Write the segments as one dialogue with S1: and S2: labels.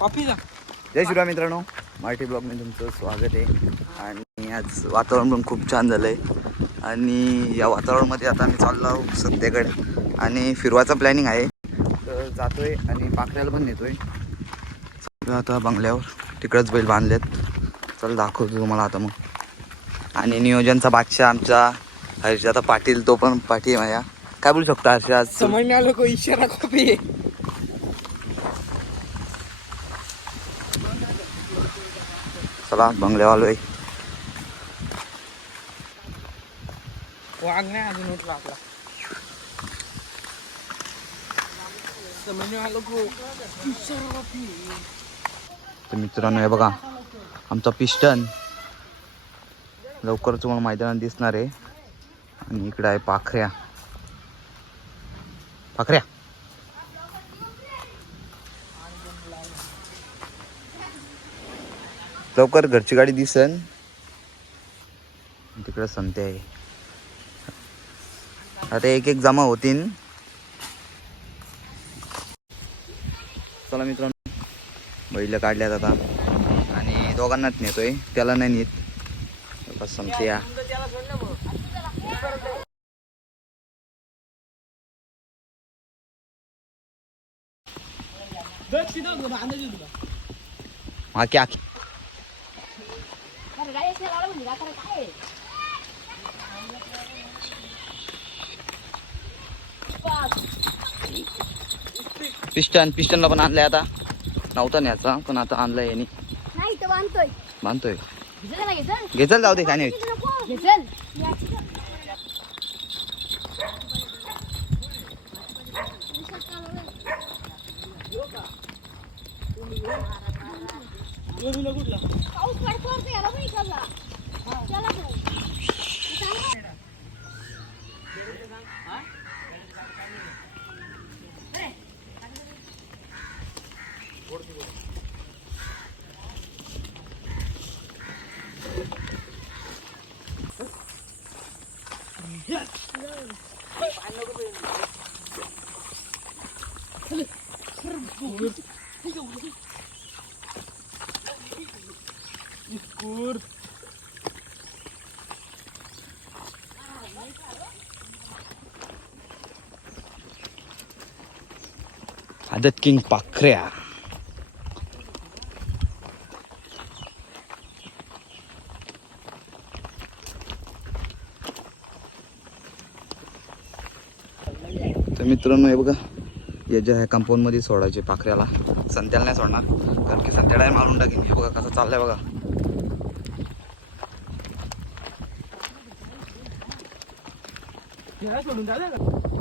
S1: जय शिवराय मित्रांनो. मराठी ब्लॉगमध्ये तुमचं स्वागत आहे. आणि आज वातावरण पण खूप छान झालं आहे आणि या वातावरणामध्ये आता आम्ही चाललो आहोत सध्याकडे. आणि फिरवायचा प्लॅनिंग आहे. तर जातोय आणि पाखऱ्याला पण नेतोय. चाललोय आता बंगल्यावर. तिकडंच बैल बांधलेत. चल दाखवतो तुम्हाला आता मग. आणि नियोजनचा बादशाह आमचा हर्षदा पाटील तो पण पाठी आहे माझ्या. काय बोलू शकतो हर्ष आज तू?
S2: समझ में आलो को इशारा कॉफी
S1: चला बंगल्यावालो आहे
S2: वाघ नाही अजून उठला आपला
S1: तर मित्रांनो हे बघा आमचा पिस्टन लवकरच तुम्हाला मैदानात दिसणार आहे. आणि इकडे आहे पाखऱ्या. पाखऱ्या? लवकर घरची गाडी दिसन. तिकडं संते आहे. आता एक एक जमा होतीन. चला मित्रांनो बैल काढल्यात आता. आणि दोघांनाच नेतोय त्याला नाही नेत. बस संपत्या आखी आखी.
S3: अरे गाडी असेल आला म्हणजे काय काय आहे?
S1: पिस्टन पिस्टनला पण आणलंय आता नव्हता न्याचा पण आता आणलाय यांनी
S3: नाही तर बांधतोय
S1: बांधतोय
S3: घेचल ना घेचल
S1: घेचल जाऊ दे काय नाही
S3: घेचल पाऊस पडतो तर याला पण इकडला चला पुढे.
S1: आदत किंग पाखऱ्या. तर मित्रांनो हे बघा. जे आहे कंपाऊंडमध्ये सोडायचे पाखऱ्याला. संत्याला नाही सोडणार कारण की संत्याला मारून टाकेन. हे बघा कसं चाललंय बघा. Tienes voluntad de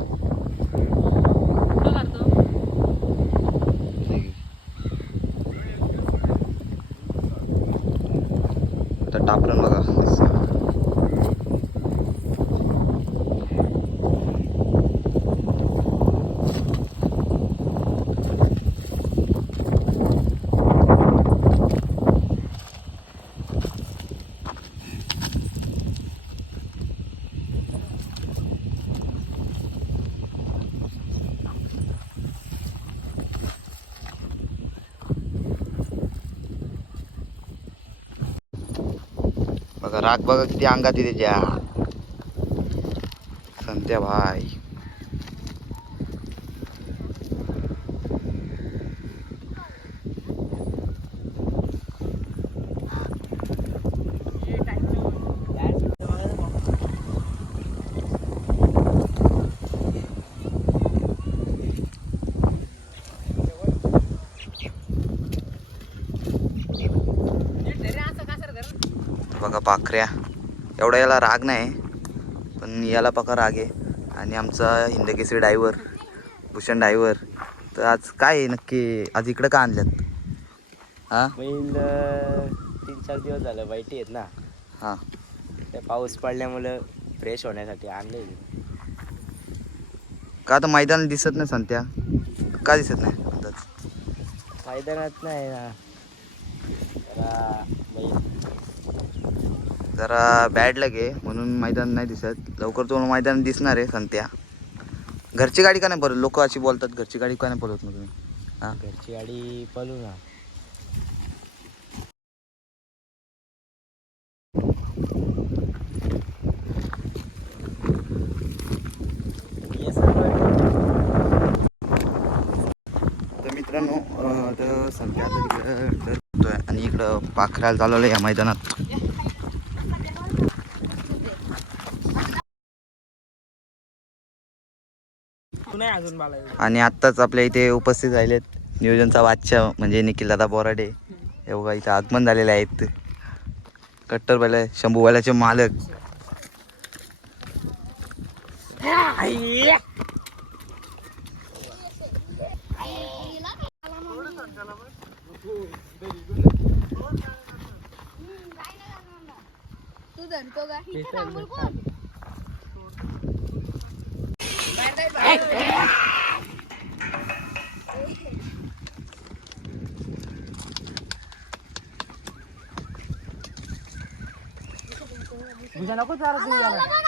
S1: राग बघा किती अंगात येते त्याच्या संत्या भाई बघा पाखऱ्या. एवढा याला राग नाही पण याला पका राग आहे. आणि आमचा हिंदकेसरी डायव्हर भूषण डायव्हर तर आज काय आहे नक्की? आज इकडं का आणल्यात? हां?
S4: बैल अं, तीन चार दिवस झालं वाईटी आहेत ना.
S1: हां.
S4: ते पाऊस पडल्यामुळं फ्रेश होण्यासाठी आणले.
S1: का आता मैदान दिसत नाही संत्या का दिसत नाही
S4: मैदानात नाही ना. जरा बैल
S1: जरा बॅड लगे म्हणून मैदान नाही दिसत. लवकर तुम्हाला मैदान दिसणार आहे संत्या. घरची गाडी का नाही बोलत? लोक अशी बोलतात घरची गाडी का नाही बोलत ना तुम्ही? हा?
S4: घरची गाडी पळू ना.
S1: मित्रांनो आता संध्या इकडं आणि इकडं पाखराला चालवलं या मैदानात.
S2: नाही अजून मला एवढं.
S1: आणि आत्ताच आपल्या इथे उपस्थित झालेत नियोजनचा बादशाह म्हणजे निखिल दादा बोराडे. हे बघा इथं आगमन झालेले आहेत कट्टर बैल शंभू बैलाचे मालक.
S3: तू धरतो का इथे थांबूल कोण?
S2: तुझ्या नको जरा तू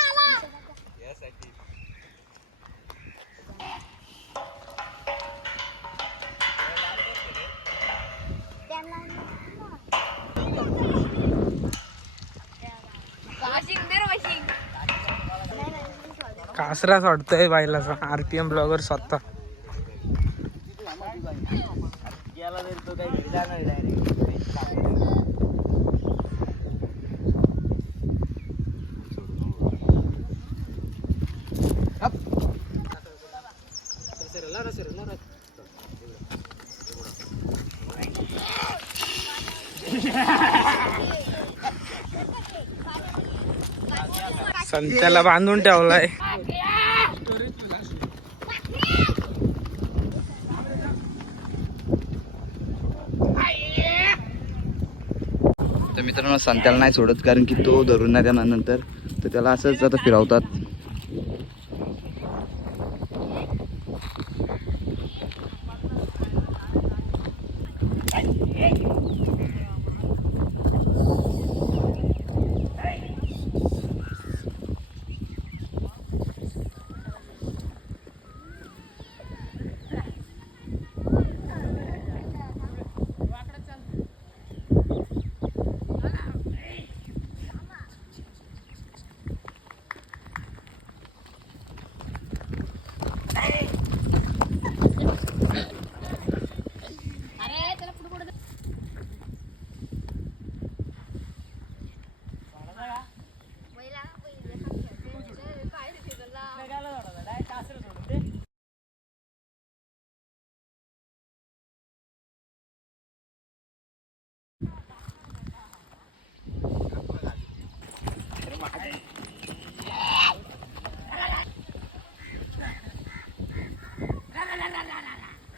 S2: कासरा सोडतोय बायलाचा आरपीएम ब्लॉगर स्वतः.
S4: काही डायरेक्ट
S2: संत्याला बांधून ठेवलाय.
S1: तर मित्रांनो संत्याला नाही सोडत कारण की तो धरून नाही त्यानंतर तर त्याला असंच आता फिरवतात.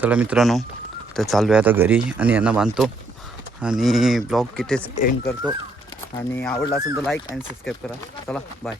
S1: चला मित्रांनो तर चालू आहे आता घरी आणि यांना बांधतो. आणि ब्लॉग कितीच एंड करतो. आणि आवडला असेल तर लाईक आणि सबस्क्राईब करा. चला बाय